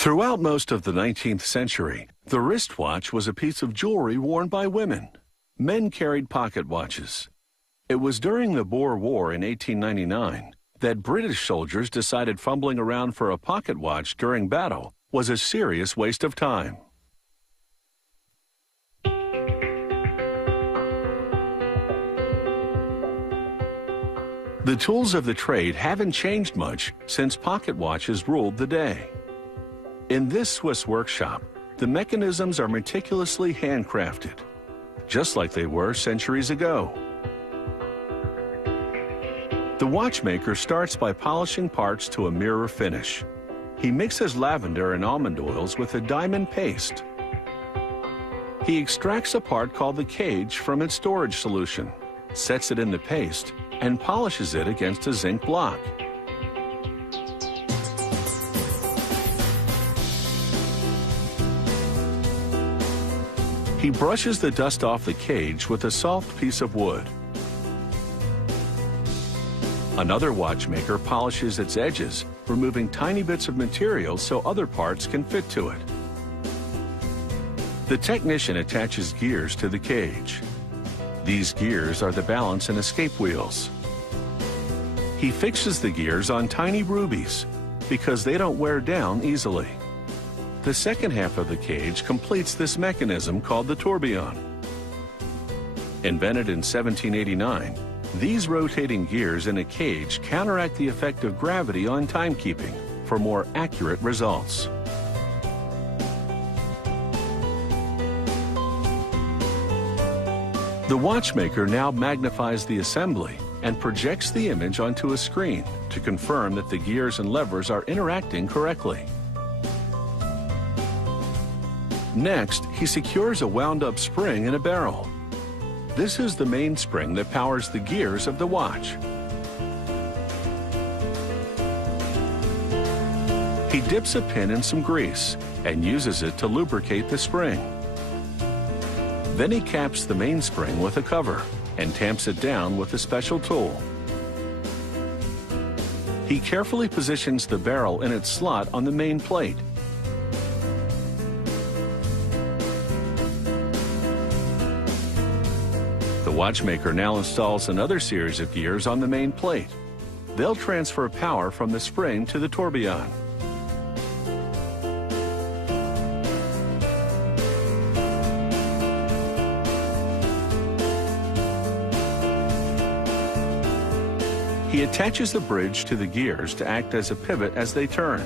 Throughout most of the 19th century, the wristwatch was a piece of jewelry worn by women. Men carried pocket watches. It was during the Boer War in 1899 that British soldiers decided fumbling around for a pocket watch during battle was a serious waste of time. The tools of the trade haven't changed much since pocket watches ruled the day. In this Swiss workshop, the mechanisms are meticulously handcrafted, just like they were centuries ago. The watchmaker starts by polishing parts to a mirror finish. He mixes lavender and almond oils with a diamond paste. He extracts a part called the cage from its storage solution, sets it in the paste, and polishes it against a zinc block. He brushes the dust off the cage with a soft piece of wood. Another watchmaker polishes its edges, removing tiny bits of material so other parts can fit to it. The technician attaches gears to the cage. These gears are the balance and escape wheels. He fixes the gears on tiny rubies because they don't wear down easily. The second half of the cage completes this mechanism called the tourbillon. Invented in 1789, these rotating gears in a cage counteract the effect of gravity on timekeeping for more accurate results. The watchmaker now magnifies the assembly and projects the image onto a screen to confirm that the gears and levers are interacting correctly. Next, he secures a wound-up spring in a barrel. This is the main spring that powers the gears of the watch. He dips a pin in some grease and uses it to lubricate the spring. Then he caps the mainspring with a cover and tamps it down with a special tool. He carefully positions the barrel in its slot on the main plate. The watchmaker now installs another series of gears on the main plate. They'll transfer power from the spring to the tourbillon. He attaches a bridge to the gears to act as a pivot as they turn.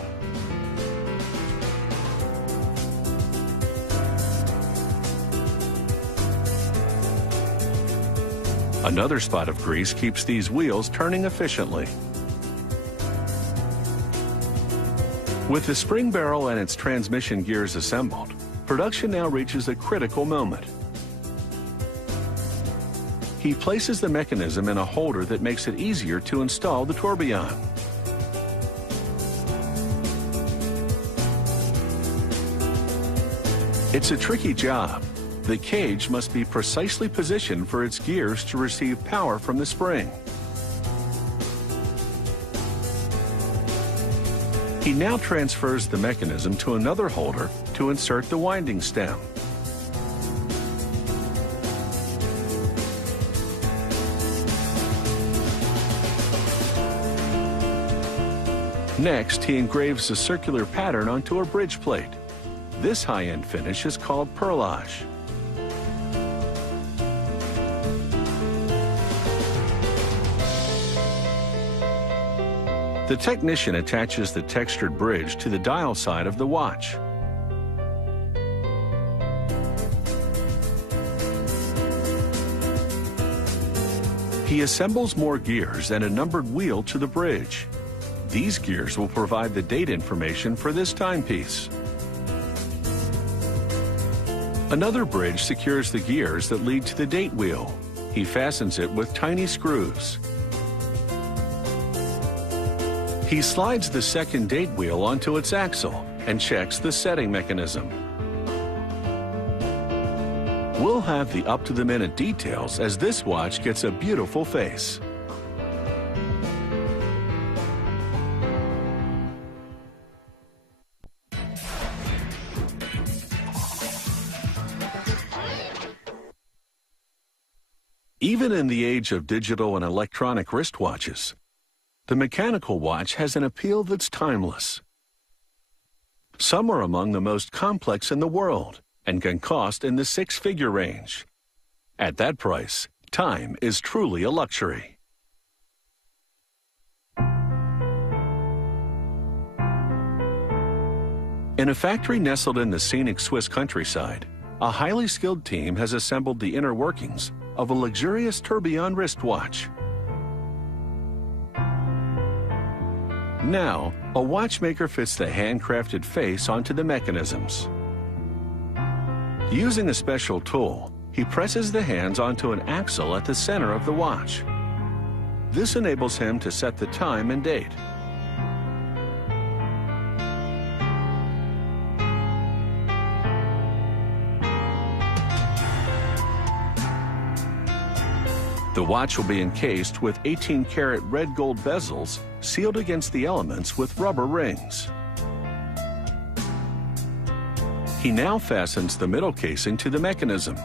Another spot of grease keeps these wheels turning efficiently. With the spring barrel and its transmission gears assembled, production now reaches a critical moment. He places the mechanism in a holder that makes it easier to install the tourbillon. It's a tricky job. The cage must be precisely positioned for its gears to receive power from the spring. He now transfers the mechanism to another holder to insert the winding stem. Next, he engraves a circular pattern onto a bridge plate. This high-end finish is called perlage. The technician attaches the textured bridge to the dial side of the watch. He assembles more gears and a numbered wheel to the bridge. These gears will provide the date information for this timepiece. Another bridge secures the gears that lead to the date wheel. He fastens it with tiny screws. He slides the second date wheel onto its axle and checks the setting mechanism. We'll have the up-to-the-minute details as this watch gets a beautiful face. Even in the age of digital and electronic wristwatches, the mechanical watch has an appeal that's timeless. Some are among the most complex in the world and can cost in the six-figure range. At that price, time is truly a luxury. In a factory nestled in the scenic Swiss countryside, a highly skilled team has assembled the inner workings of a luxurious tourbillon wristwatch. Now, a watchmaker fits the handcrafted face onto the mechanisms. Using a special tool, he presses the hands onto an axle at the center of the watch. This enables him to set the time and date. The watch will be encased with 18-karat red gold bezels sealed against the elements with rubber rings. He now fastens the middle casing to the mechanism,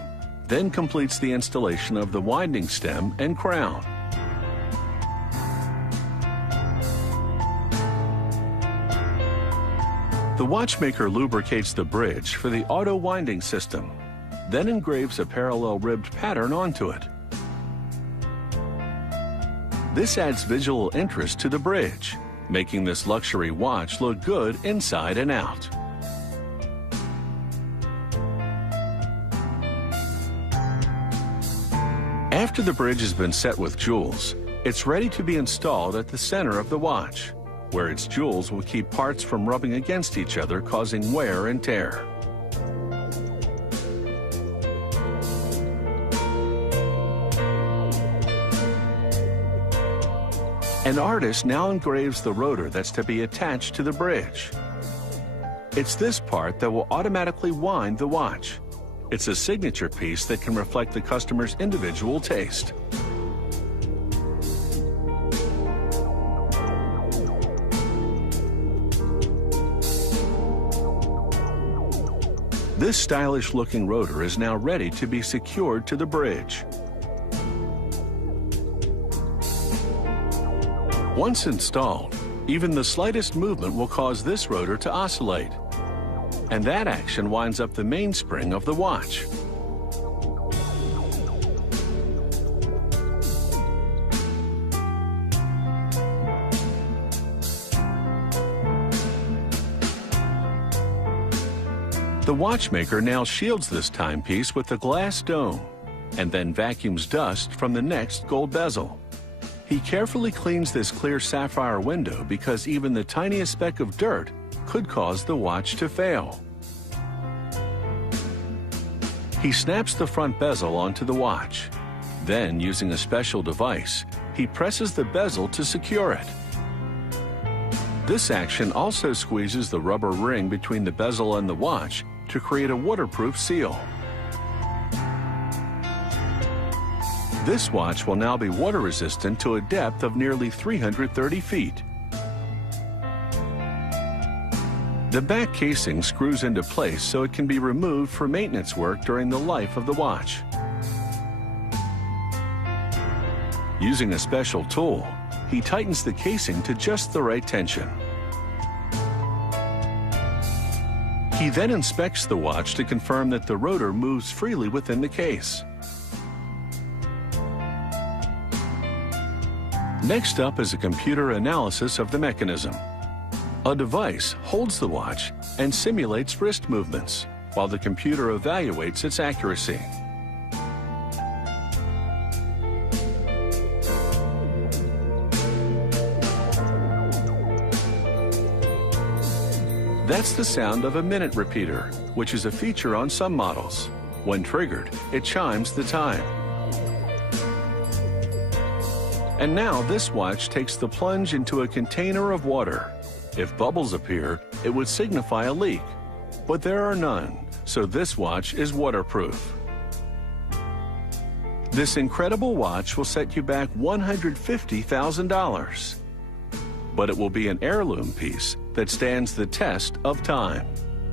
then completes the installation of the winding stem and crown. The watchmaker lubricates the bridge for the auto winding system, then engraves a parallel ribbed pattern onto it. This adds visual interest to the bridge, making this luxury watch look good inside and out. After the bridge has been set with jewels, it's ready to be installed at the center of the watch, where its jewels will keep parts from rubbing against each other, causing wear and tear. An artist now engraves the rotor that's to be attached to the bridge. It's this part that will automatically wind the watch. It's a signature piece that can reflect the customer's individual taste. This stylish-looking rotor is now ready to be secured to the bridge. Once installed, even the slightest movement will cause this rotor to oscillate, and that action winds up the mainspring of the watch. The watchmaker now shields this timepiece with a glass dome, and then vacuums dust from the next gold bezel. He carefully cleans this clear sapphire window because even the tiniest speck of dirt could cause the watch to fail. He snaps the front bezel onto the watch. Then, using a special device, he presses the bezel to secure it. This action also squeezes the rubber ring between the bezel and the watch to create a waterproof seal. This watch will now be water resistant to a depth of nearly 330 feet. The back casing screws into place so it can be removed for maintenance work during the life of the watch. Using a special tool, he tightens the casing to just the right tension. He then inspects the watch to confirm that the rotor moves freely within the case. Next up is a computer analysis of the mechanism. A device holds the watch and simulates wrist movements, while the computer evaluates its accuracy. That's the sound of a minute repeater, which is a feature on some models. When triggered, it chimes the time. And now this watch takes the plunge into a container of water. If bubbles appear, it would signify a leak, but there are none, so this watch is waterproof. This incredible watch will set you back $150,000, but it will be an heirloom piece that stands the test of time.